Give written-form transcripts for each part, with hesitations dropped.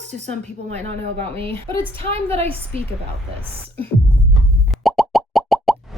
else do some people might not know about me? But it's time that I speak about this.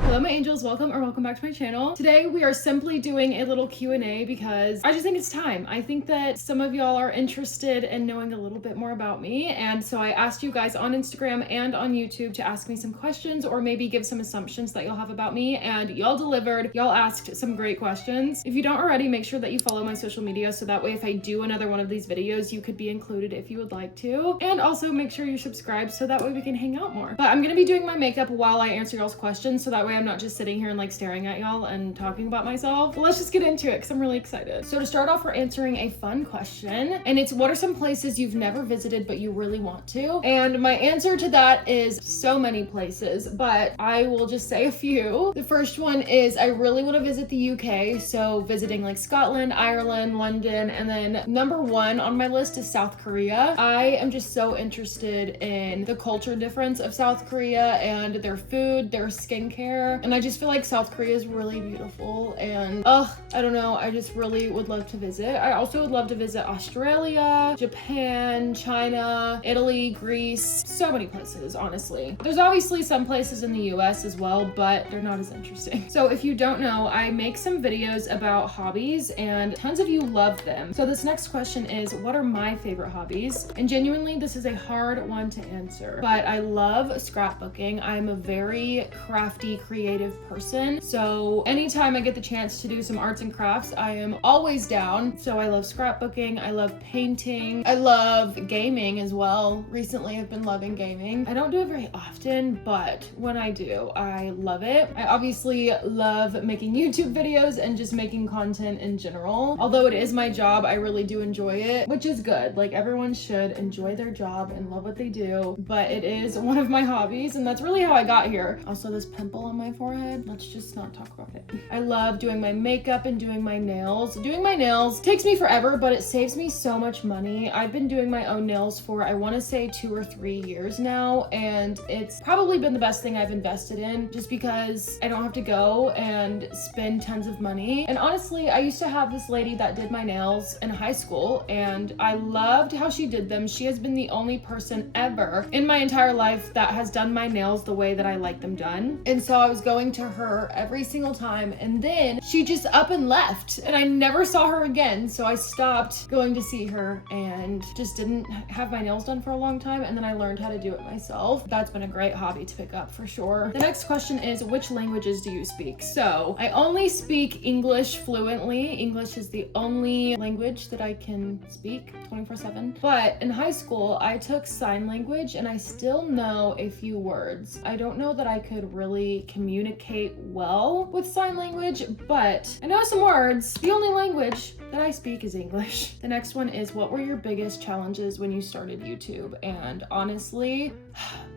Hello my angels, welcome back to my channel. Today we are simply doing a little Q&A because I just think it's time. I think that some of y'all are interested in knowing a little bit more about me, and so I asked you guys on Instagram and on YouTube to ask me some questions or maybe give some assumptions that you'll have about me, and y'all delivered. Y'all asked some great questions. If you don't already, make sure that you follow my social media so that way if I do another one of these videos, you could be included if you would like to. And also make sure you subscribe so that way we can hang out more. But I'm gonna be doing my makeup while I answer y'all's questions so that way I'm not just sitting here and like staring at y'all and talking about myself. But let's just get into it because I'm really excited. So to start off, we're answering a fun question, and it's what are some places you've never visited but you really want to? And my answer to that is so many places, but I will just say a few. The first one is I really want to visit the UK, so visiting like Scotland, Ireland, London, and then number one on my list is South Korea. I am just so interested in the culture difference of South Korea and their food, their skincare, and I just feel like South Korea is really beautiful, and I don't know, I just really would love to visit. I also would love to visit Australia, Japan, China, Italy, Greece, so many places, honestly. There's obviously some places in the US as well, but they're not as interesting. So if you don't know, I make some videos about hobbies and tons of you love them. So this next question is, what are my favorite hobbies? And genuinely, this is a hard one to answer, but I love scrapbooking. I'm a very crafty, creative person. So anytime I get the chance to do some arts and crafts, I am always down. So I love scrapbooking. I love painting. I love gaming as well. Recently, I've been loving gaming. I don't do it very often, but when I do, I love it. I obviously love making YouTube videos and just making content in general. Although it is my job, I really do enjoy it, which is good. Like, everyone should enjoy their job and love what they do, but it is one of my hobbies, and that's really how I got here. Also, this pimple on my forehead, let's just not talk about it. I love doing my makeup and doing my nails. Doing my nails takes me forever, but it saves me so much money. I've been doing my own nails for, I want to say 2 or 3 years now, and it's probably been the best thing I've invested in just because I don't have to go and spend tons of money. And honestly, I used to have this lady that did my nails in high school, and I loved how she did them. She has been the only person ever in my entire life that has done my nails the way that I like them done. And so I was going to her every single time, and then she just up and left, and I never saw her again. So I stopped going to see her and just didn't have my nails done for a long time, and then I learned how to do it myself. That's been a great hobby to pick up for sure. The next question is, which languages do you speak? So I only speak English fluently. English is the only language that I can speak 24/7. But in high school, I took sign language, and I still know a few words. I don't know that I could really communicate well with sign language, but I know some words. The only language that I speak is English. The next one is, what were your biggest challenges when you started YouTube? And honestly,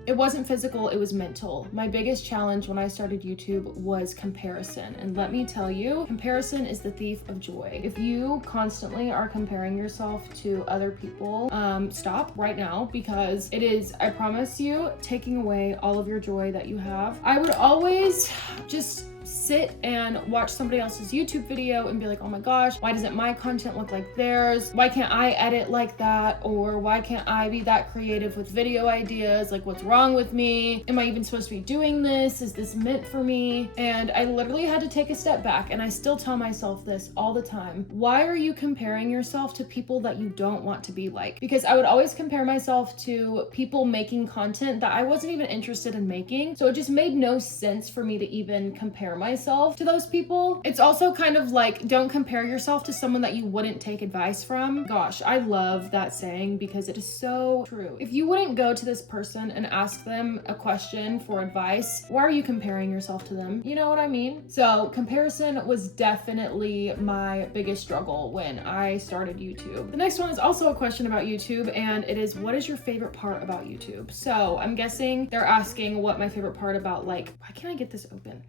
it wasn't physical, it was mental. My biggest challenge when I started YouTube was comparison. And let me tell you, comparison is the thief of joy. If you constantly are comparing yourself to other people, stop right now, because it is, I promise you, taking away all of your joy that you have. I would always just sit and watch somebody else's YouTube video and be like, oh my gosh, why doesn't my content look like theirs? Why can't I edit like that? Or why can't I be that creative with video ideas? Like, what's wrong with me? Am I even supposed to be doing this? Is this meant for me? And I literally had to take a step back, and I still tell myself this all the time. Why are you comparing yourself to people that you don't want to be like? Because I would always compare myself to people making content that I wasn't even interested in making. So it just made no sense for me to even compare myself to those people. It's also kind of like, don't compare yourself to someone that you wouldn't take advice from. Gosh, I love that saying because it is so true. If you wouldn't go to this person and ask them a question for advice, why are you comparing yourself to them? You know what I mean? So comparison was definitely my biggest struggle when I started YouTube. The next one is also a question about YouTube, and it is, what is your favorite part about YouTube? So I'm guessing they're asking what my favorite part about, like, why can't I get this open?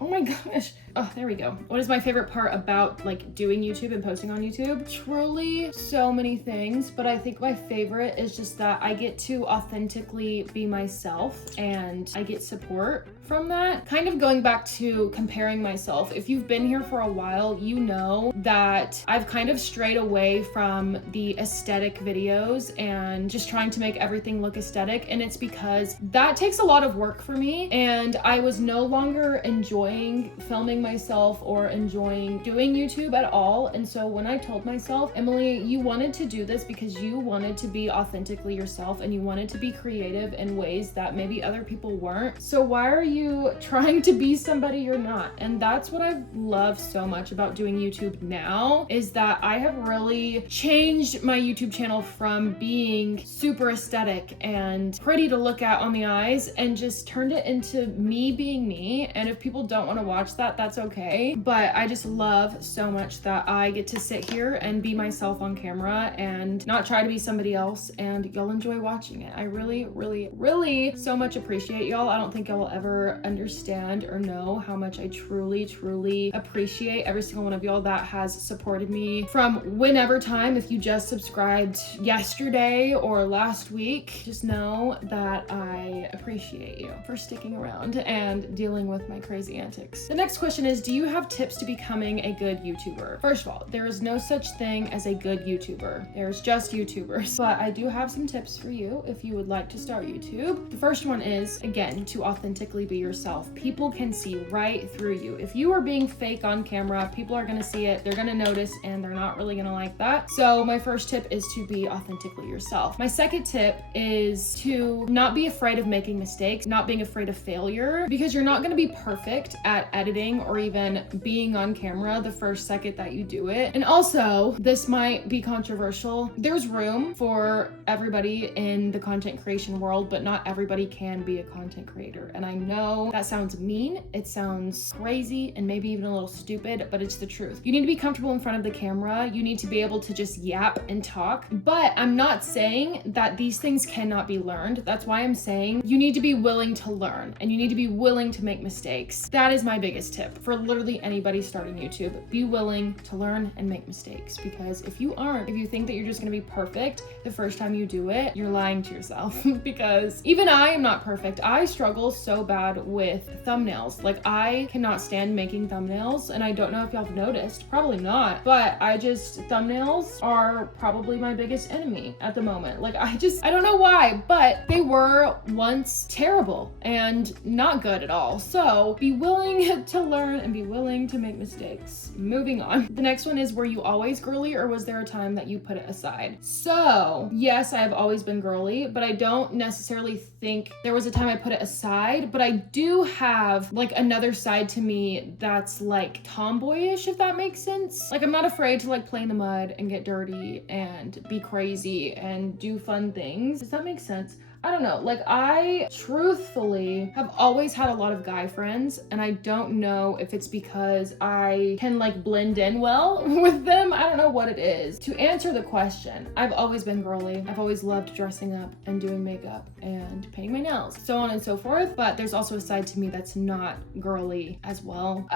Oh my gosh. Oh, there we go. What is my favorite part about like doing YouTube and posting on YouTube? Truly so many things, but I think my favorite is just that I get to authentically be myself and I get support from that. Kind of going back to comparing myself. If you've been here for a while, you know that I've kind of strayed away from the aesthetic videos and just trying to make everything look aesthetic. And it's because that takes a lot of work for me. And I was no longer enjoying filming myself or enjoying doing YouTube at all. And so when I told myself, Emily, you wanted to do this because you wanted to be authentically yourself and you wanted to be creative in ways that maybe other people weren't. So why are you trying to be somebody you're not? And that's what I love so much about doing YouTube now, is that I have really changed my YouTube channel from being super aesthetic and pretty to look at on the eyes and just turned it into me being me. And if people don't want to watch that, that's okay. But I just love so much that I get to sit here and be myself on camera and not try to be somebody else, and y'all enjoy watching it. I really, really, really so much appreciate y'all. I don't think y'all will ever understand or know how much I truly, truly appreciate every single one of y'all that has supported me from whenever time. If you just subscribed yesterday or last week, just know that I appreciate you for sticking around and dealing with my crazy antics. The next question is, do you have tips to becoming a good YouTuber? First of all, there is no such thing as a good YouTuber. There's just YouTubers. But I do have some tips for you if you would like to start YouTube. The first one is, again, to authentically be yourself. People can see right through you. If you are being fake on camera, people are gonna see it, they're gonna notice, and they're not really gonna like that. So my first tip is to be authentically yourself. My second tip is to not be afraid of making mistakes, not being afraid of failure, because you're not gonna be perfect at editing or even being on camera the first second that you do it. And also, this might be controversial, there's room for everybody in the content creation world, but not everybody can be a content creator. And I know that sounds mean, it sounds crazy, and maybe even a little stupid, but it's the truth. You need to be comfortable in front of the camera. You need to be able to just yap and talk. But I'm not saying that these things cannot be learned. That's why I'm saying you need to be willing to learn and you need to be willing to make mistakes. That is my biggest tip for literally anybody starting YouTube. Be willing to learn and make mistakes, because if you aren't, if you think that you're just gonna be perfect the first time you do it, you're lying to yourself. Because even I am not perfect. I struggle so bad with thumbnails. Like, I cannot stand making thumbnails, and I don't know if y'all have noticed, probably not, but thumbnails are probably my biggest enemy at the moment. Like, I don't know why, but they were once terrible and not good at all. So be willing to learn and be willing to make mistakes. Moving on. The next one is, were you always girly, or was there a time that you put it aside? So yes, I have always been girly, but I don't necessarily think there was a time I put it aside, but I do have like another side to me that's like tomboyish, if that makes sense. Like, I'm not afraid to like play in the mud and get dirty and be crazy and do fun things. Does that make sense? I don't know, like, I truthfully have always had a lot of guy friends, and I don't know if it's because I can like blend in well with them. I don't know what it is. To answer the question, I've always been girly. I've always loved dressing up and doing makeup and painting my nails, so on and so forth, but there's also a side to me that's not girly as well.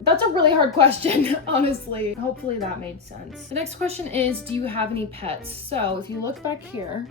That's a really hard question, honestly. Hopefully that made sense. The next question is, do you have any pets? So if you look back here,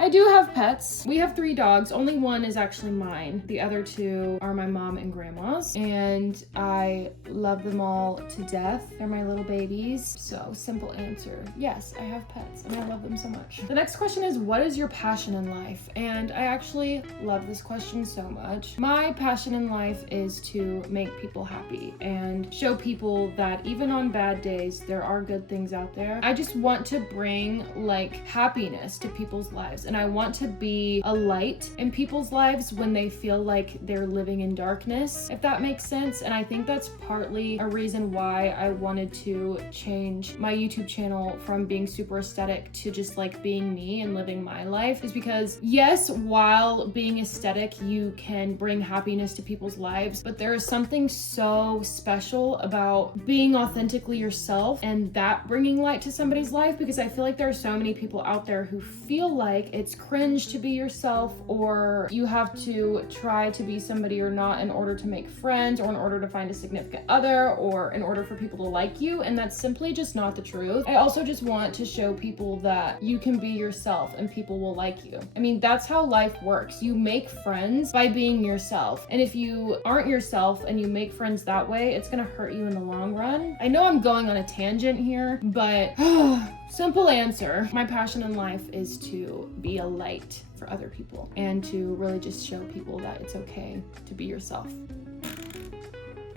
I do have pets. We have 3 dogs. Only one is actually mine. The other 2 are my mom and grandma's, and I love them all to death. They're my little babies. So, simple answer. Yes, I have pets and I love them so much. The next question is, what is your passion in life? And I actually love this question so much. My passion in life is to make people happy and show people that even on bad days, there are good things out there. I just want to bring like happiness to people's lives. And I want to be a light in people's lives when they feel like they're living in darkness, if that makes sense. And I think that's partly a reason why I wanted to change my YouTube channel from being super aesthetic to just like being me and living my life, is because yes, while being aesthetic, you can bring happiness to people's lives, but there is something so special about being authentically yourself and that bringing light to somebody's life, because I feel like there are so many people out there who feel like it's cringe to be yourself, or you have to try to be somebody you're not in order to make friends, or in order to find a significant other, or in order for people to like you, and that's simply just not the truth. I also just want to show people that you can be yourself and people will like you. I mean, that's how life works. You make friends by being yourself, and if you aren't yourself and you make friends that way, it's gonna hurt you in the long run. I know I'm going on a tangent here, but simple answer. My passion in life is to be a light for other people and to really just show people that it's okay to be yourself.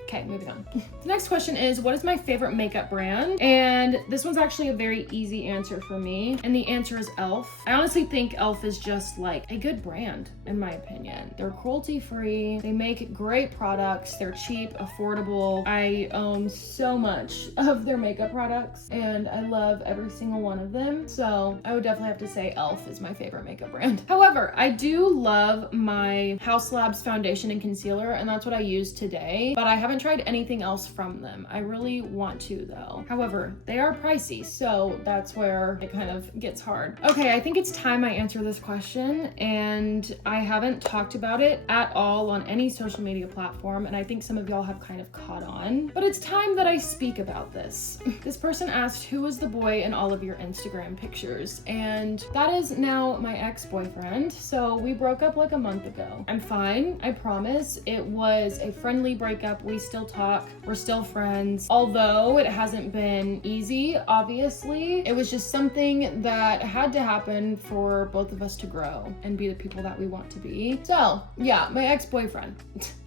Okay, moving on. The next question is, what is my favorite makeup brand? And this one's actually a very easy answer for me, and the answer is e.l.f. I honestly think e.l.f. is just like a good brand, in my opinion. They're cruelty-free, they make great products, they're cheap, affordable. I own so much of their makeup products, and I love every single one of them. So I would definitely have to say e.l.f. is my favorite makeup brand. However, I do love my House Labs foundation and concealer, and that's what I use today, but I haven't tried anything else from them. I really want to though. However, they are pricey, so that's where it kind of gets hard. Okay, I think it's time I answer this question, and I haven't talked about it at all on any social media platform, and I think some of y'all have kind of caught on, but it's time that I speak about this. This person asked, who was the boy in all of your Instagram pictures? And that is now my ex-boyfriend. So we broke up like a month ago. I'm fine, I promise. It was a friendly breakup. We still talk, we're still friends. Although it hasn't been easy, obviously, it was just something that had to happen for both of us to grow and be the people that we want to be. So yeah, my ex-boyfriend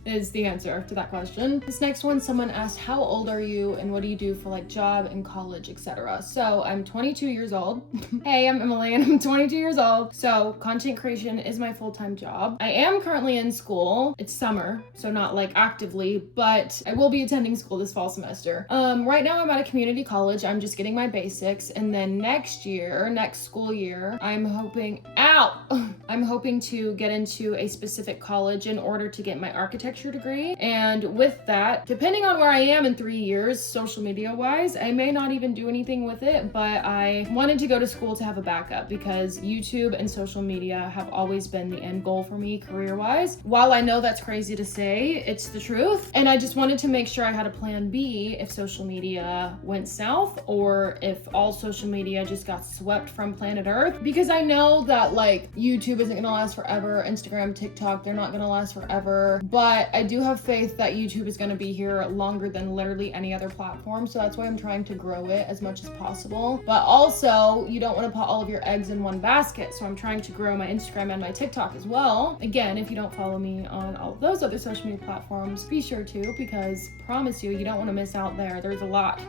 is the answer to that question. This next one, someone asked, how old are you and what do you do for like job and college, etc. So I'm 22 years old. Hey, I'm Emily and I'm 22 years old. So content creation is my full-time job. I am currently in school. It's summer, so not like actively, but I will be attending school this fall semester. Right now I'm at a community college. I'm just getting my basics, and then next school year, I'm hoping to get into a specific college in order to get my architecture degree. And with that, depending on where I am in 3 years, social media wise, I may not even do anything with it, but I wanted to go to school to have a backup because YouTube and social media have always been the end goal for me career wise. While I know that's crazy to say, it's the truth. And I just wanted to make sure I had a plan B if social media went south, or if all social media just got swept from planet Earth, because I know that like YouTube isn't gonna last forever, Instagram, TikTok, they're not gonna last forever, but I do have faith that YouTube is gonna be here longer than literally any other platform, so that's why I'm trying to grow it as much as possible. But also, you don't want to put all of your eggs in one basket, so I'm trying to grow my Instagram and my TikTok as well. Again, if you don't follow me on all of those other social media platforms, be sure to, because promise you don't want to miss out there. There's a lot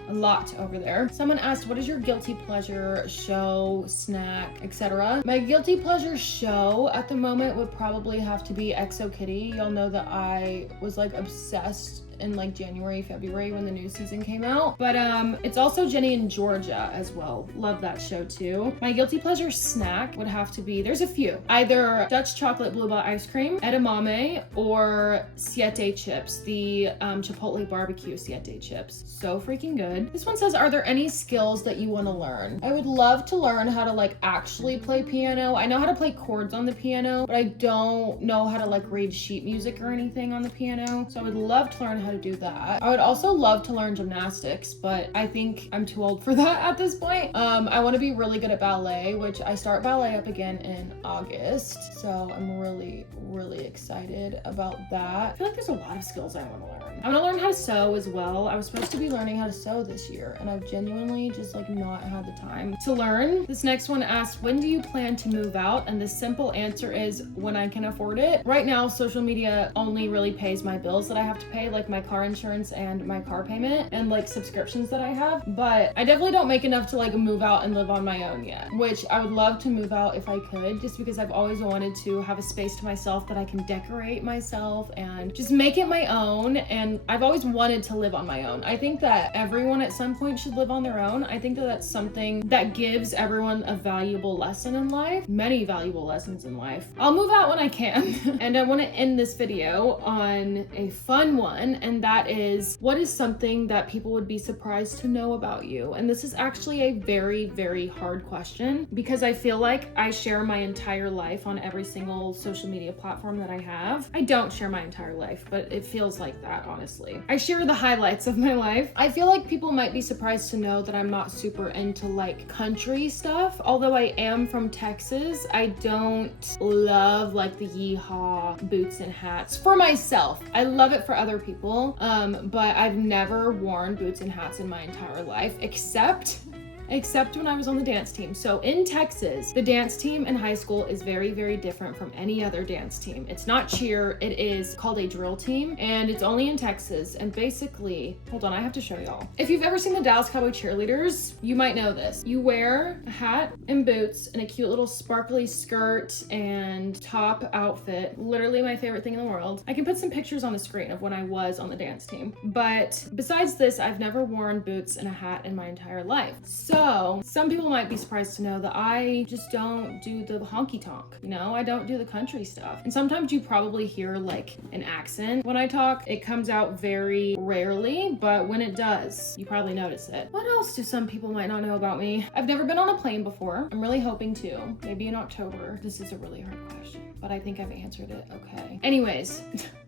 over there. Someone asked, what is your guilty pleasure show, snack, etc.? My guilty pleasure show at the moment would probably have to be XO Kitty. Y'all know that I was like obsessed in like January, February when the new season came out. But it's also Jenny and Georgia as well. Love that show too. My guilty pleasure snack would have to be, there's a few, either Dutch chocolate bluebell ice cream, edamame, or siete chips, the Chipotle barbecue siete chips. So freaking good. This one says, are there any skills that you want to learn? I would love to learn how to like actually play piano. I know how to play chords on the piano, but I don't know how to like read sheet music or anything on the piano. So I would love to learn how to do that. I would also love to learn gymnastics, but I think I'm too old for that at this point. I want to be really good at ballet, which I start ballet up again in August. So I'm really excited about that. I feel like there's a lot of skills I want to learn. I want to learn how to sew as well. I was supposed to be learning how to sew this year, and I've genuinely just like not had the time to learn. This next one asked, when do you plan to move out? And the simple answer is when I can afford it. Right now, social media only really pays my bills that I have to pay, like my car insurance and my car payment and like subscriptions that I have. But I definitely don't make enough to like move out and live on my own yet, which I would love to move out if I could, just because I've always wanted to have a space to myself that I can decorate myself and just make it my own. And I've always wanted to live on my own. I think that everyone at some point should live on their own. I think that that's something that gives everyone a valuable lesson in life, many valuable lessons in life. I'll move out when I can. And I want to end this video on a fun one, and that is, what is something that people would be surprised to know about you? And this is actually a very, very hard question because I feel like I share my entire life on every single social media platform that I have. I don't share my entire life, but it feels like that, honestly. I share the highlights of my life. I feel like people might be surprised to know that I'm not super into like country stuff. Although I am from Texas, I don't love like the yeehaw boots and hats for myself. I love it for other people, but I've never worn boots and hats in my entire life, except when I was on the dance team. So in Texas, the dance team in high school is very, very different from any other dance team. It's not cheer, it is called a drill team, and it's only in Texas. And basically, hold on, I have to show y'all. If you've ever seen the Dallas Cowboy cheerleaders, you might know this. You wear a hat and boots and a cute little sparkly skirt and top outfit. Literally my favorite thing in the world. I can put some pictures on the screen of when I was on the dance team. But besides this, I've never worn boots and a hat in my entire life. So some people might be surprised to know that I just don't do the honky tonk, you know? I don't do the country stuff. And sometimes you probably hear like an accent when I talk. It comes out very rarely, but when it does, you probably notice it. What else do some people might not know about me? I've never been on a plane before. I'm really hoping to, maybe in October. This is a really hard question, but I think I've answered it okay. Anyways,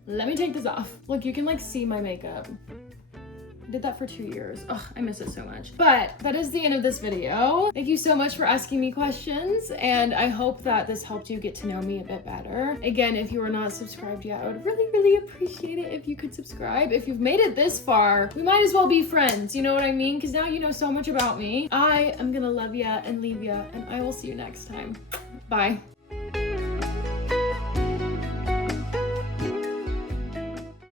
let me take this off. Look, you can like see my makeup. I did that for 2 years. Ugh, I miss it so much. But that is the end of this video. Thank you so much for asking me questions, and I hope that this helped you get to know me a bit better. Again, if you are not subscribed yet, I would really, really appreciate it if you could subscribe. If you've made it this far, we might as well be friends, you know what I mean? Because now you know so much about me. I am gonna love ya and leave ya, and I will see you next time. Bye.